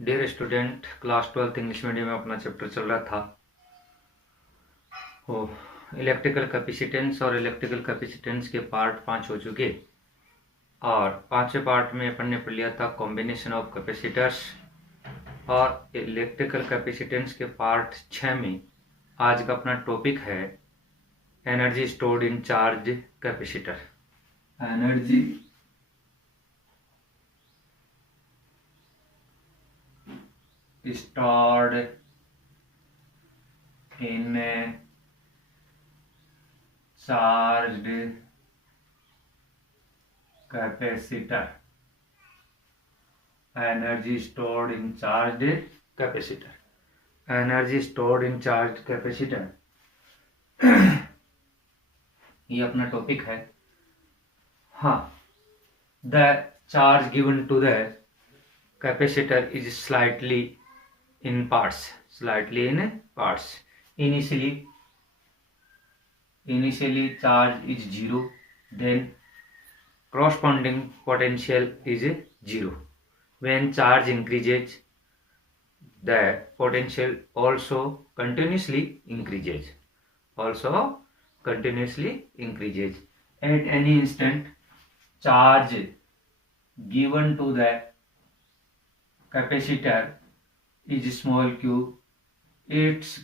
Dear student, class 12 English medium में अपना chapter चल रहा था वो इलेक्ट्रिकल कैपेसिटेंस। और इलेक्ट्रिकल कैपेसिटेंस के पार्ट 5 हो चुके और पांचवें पार्ट में अपन ने पढ़ लिया था कॉम्बिनेशन ऑफ कैपेसिटर्स। और इलेक्ट्रिकल कैपेसिटेंस के पार्ट 6 में आज का अपना टॉपिक है energy stored in charge capacitor. Energy stored in a charged capacitor. Energy stored in charged capacitor. Energy stored in charged capacitor. ये अपना टॉपिक है। हाँ, the charge given to the capacitor is slightly in parts. Initially charge is 0, then corresponding potential is 0. When charge increases, the potential also continuously increases. At any instant, charge given to the capacitor is small q. Its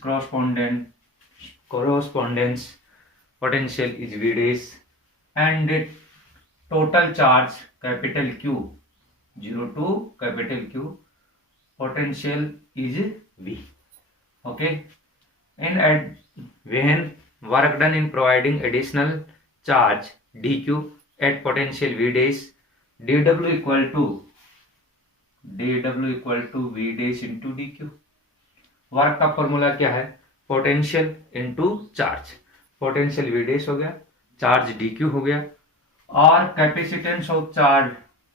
correspondence potential is v dash, and total charge capital Q 0 to capital Q potential is v. Okay, and when work done in providing additional charge dq at potential v dash, dw equal to v dash into dq. Work का formula क्या है? Potential into charge. Potential v dash हो गया, charge d q हो गया, और capacitance of charge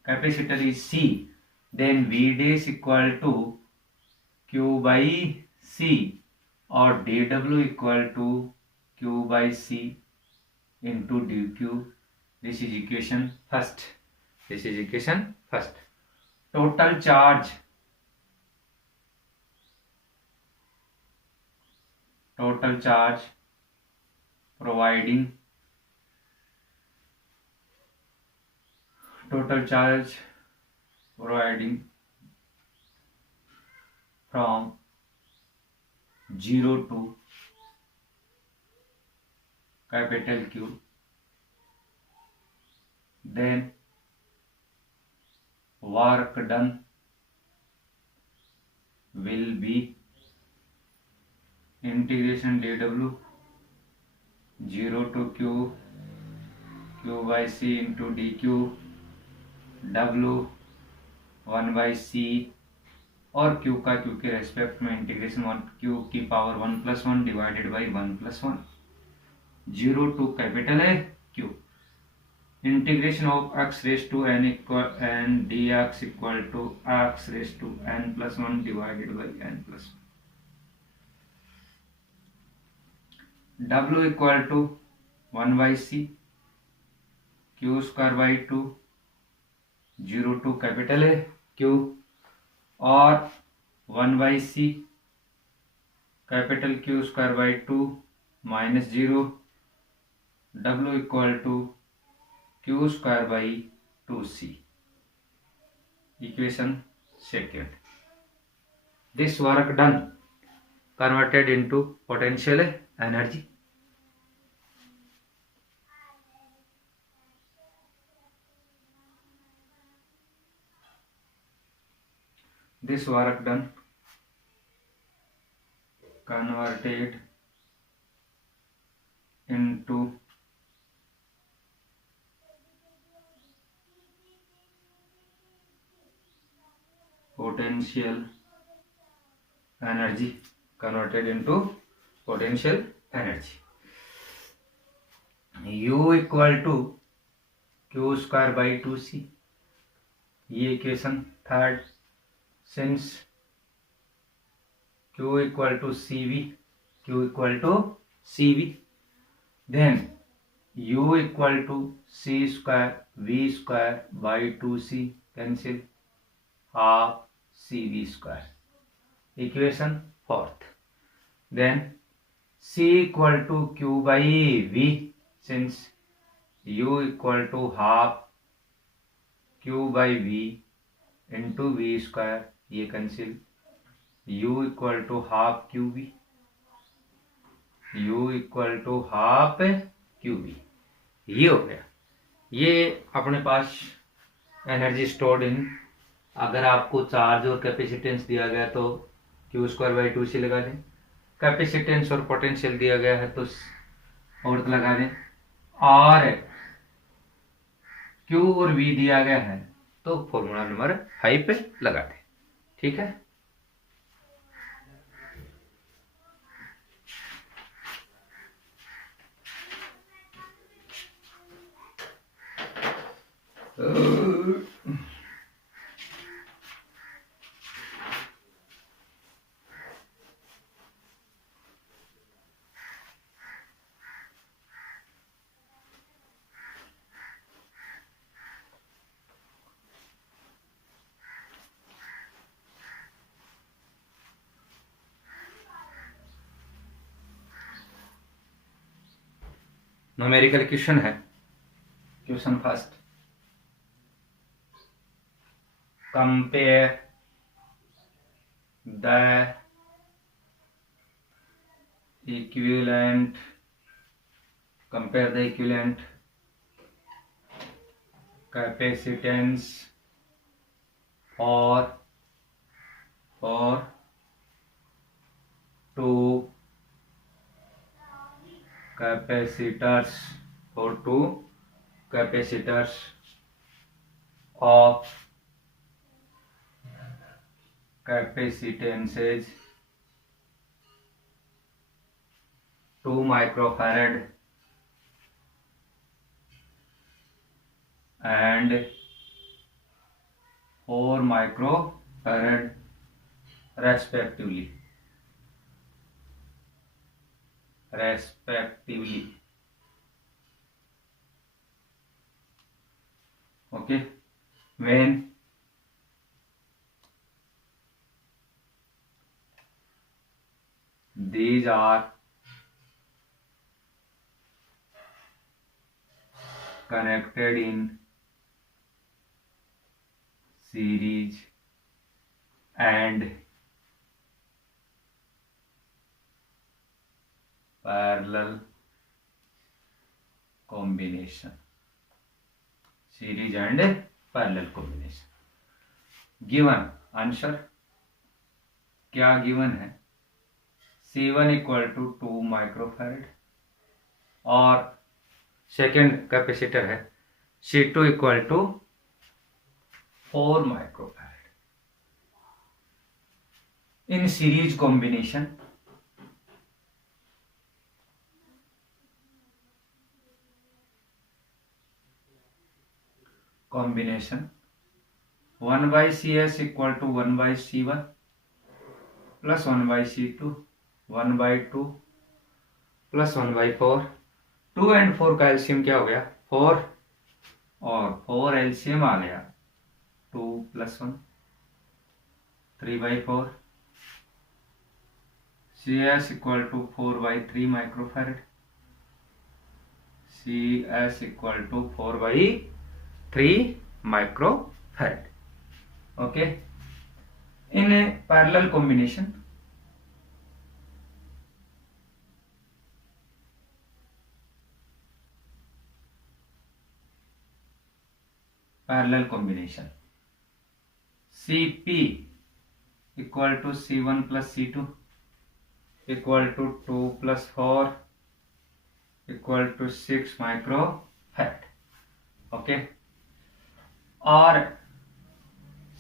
capacitor is C, then v dash equal to q by C और d डब्ल्यू equal to q by C into d q. This is equation first. Total charge providing from 0 to capital Q, then work done will be integration dw 0 to q by c into dq, w 1 by c और q का q के respect में integration 1 q की power 1 plus 1 divided by 1 plus 1, 0 to capital है q, integration of x raise to n equal n dx equal to x raise to n plus 1 divided by n plus 1, W equal to 1 by C, q square by 2, 0 to capital है Q, और 1 by C capital Q square by 2 minus 0, W equal to q square by 2c। Equation second. This work done converted into potential energy. This work done converted into potential energy. U equal to q square by 2c, ये equation third. Since Q equal to CV, then U equal to C square V square by 2c, cancel, half CV square. Equation fourth. Then C equal to Q by V, since U equal to half Q by V into V square, ये cancel, U equal to half QV, U equal to half QV, ये हो गया। ये अपने पास energy stored in, अगर आपको charge और capacitance दिया गया तो Q स्क्वायर बाई 2 से लगा दें, कैपेसिटेंस और पोटेंशियल दिया गया है तो और लगा दें, और Q और V दिया गया है तो फॉर्मूला नंबर 5 पे लगा दें। ठीक है, न्यूमेरिकल क्वेश्चन है। Question first, compare the equivalent capacitance for two capacitors of capacitances 2 microfarad and 4 microfarad respectively. Okay, when these are connected in series and parallel combination, given answer क्या given है? C1 equal to 2 microfarad और second capacitor है C2 equal to 4 microfarad in series combination. Combination 1/CS equal to 1/C1 plus 1/C2 1/2 plus 1/4। 2 and 4 का LCM क्या हो गया? 4 और 4 LCM आ गया 2 + 1 3/4। CS equal to 4/3 microfarad, CS equal to 4/3 microfarad. Okay, in parallel combination CP equal to C1 + C2 equal to 2 + 4 equal to 6 microfarad. Okay, और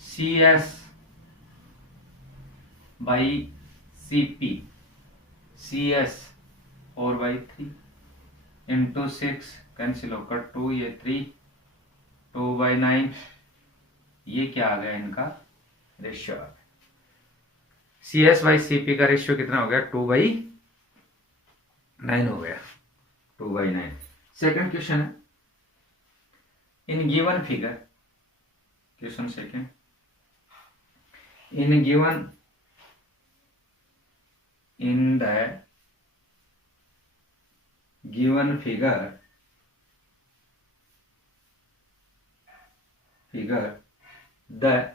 CS by CP, CS 4/3 into 6 cancel होकर 2, ये 3 2/9, ये क्या आ गया? इनका रेशियो आ गया। CS by CP का ratio कितना हो गया? 2/9 हो गया, 2/9। सेकंड क्वेश्चन है, in given figure, question second, in the given figure the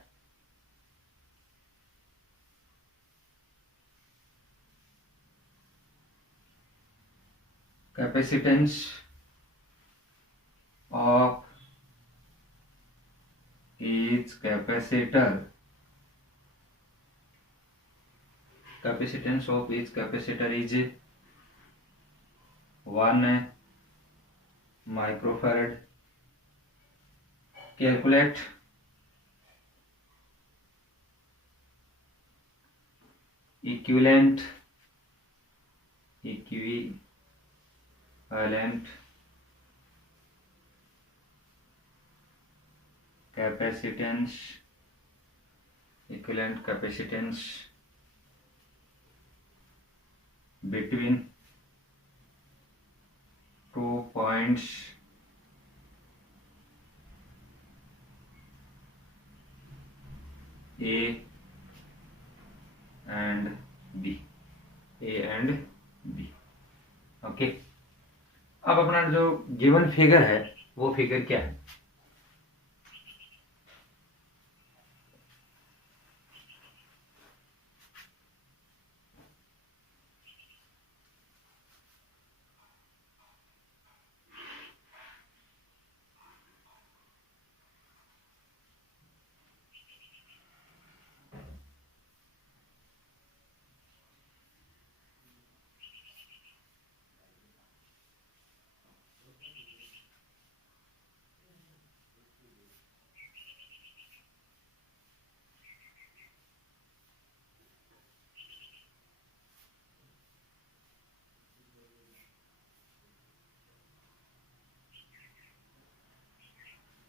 capacitance of each capacitor is 1 microfarad. Calculate equivalent capacitance between 2 points A and B. Okay, अब अपना जो गिवन फिगर है वो फिगर क्या है?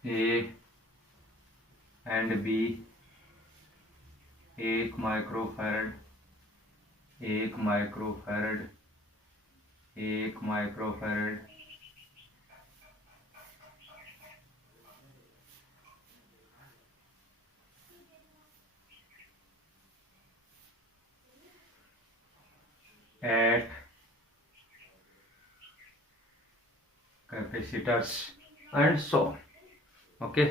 A and B 1 microfarad at capacitors and so on. Okay,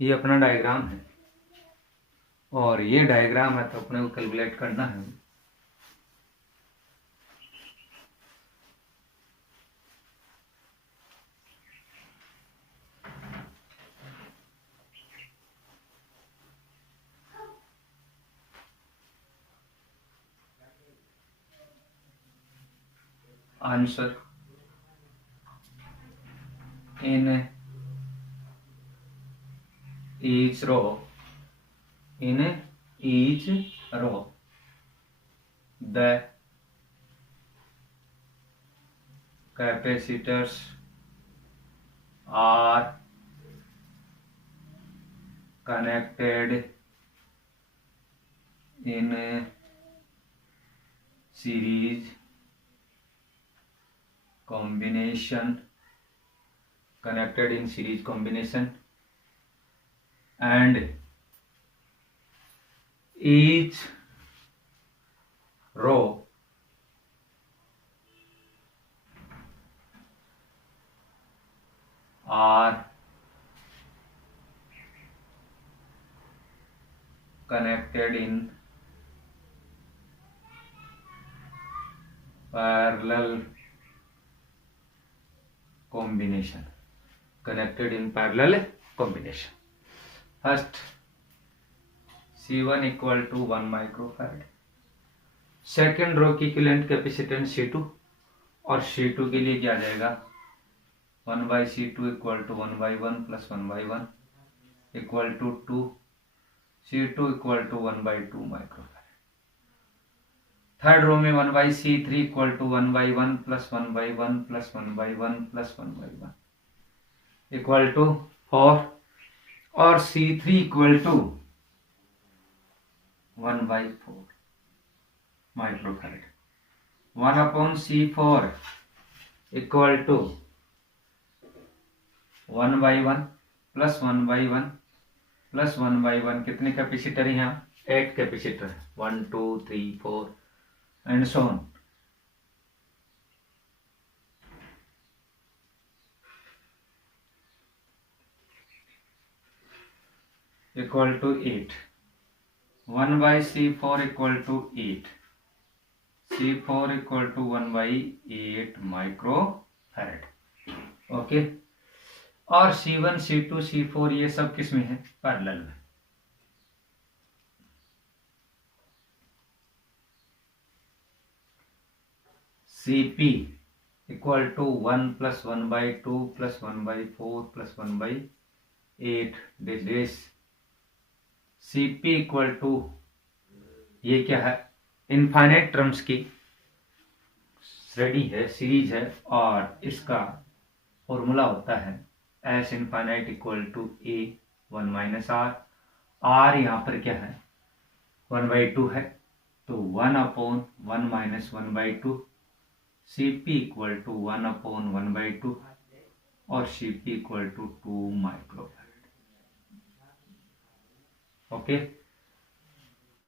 ये अपना diagram है और ये डायग्राम है तो अपने को कैलकुलेट करना है। Answer in each row the capacitors are connected in series combination and each row are connected in parallel combination. First, C1 equal to 1 microfarad. Second row की इक्विवेलेंट कैपेसिटेंस C2 और C2 के लिए क्या आ जाएगा 1/C2 equal to 1/1 plus 1/1 equal to 2 C2 equal to 1/2 microfarad. Third row में 1/C3 equal to 1/1 plus 1/1 plus 1/1 plus 1/1 equal to 4 और C3 equal to 1/4 microfarad. 1/C4 equal to 1/1 plus 1/1 plus 1/1 कितने capacitor हैं यहाँ 8 capacitor 1 2 3 4 and so on. Equal to 8, 1 by C4 equal to 8, C4 equal to 1 by 8 microfarad. Okay, और C1 C2 C4 ये सब किस में है? पैरेलल में। Cp equal to 1 + 1/2 + 1/4 + 1/8 this Cp equal to, ये क्या है? इनफाइनाइट टर्म्स की श्रेणी है, सीरीज है, और इसका फॉर्मूला होता है S infinite equal to A 1 - R। R यहाँ पर क्या है? 1/2 है, तो 1/1 - 1/2। Cp इक्वल टू 1/1/2 और Cp equal to 2 microfarad. Okay,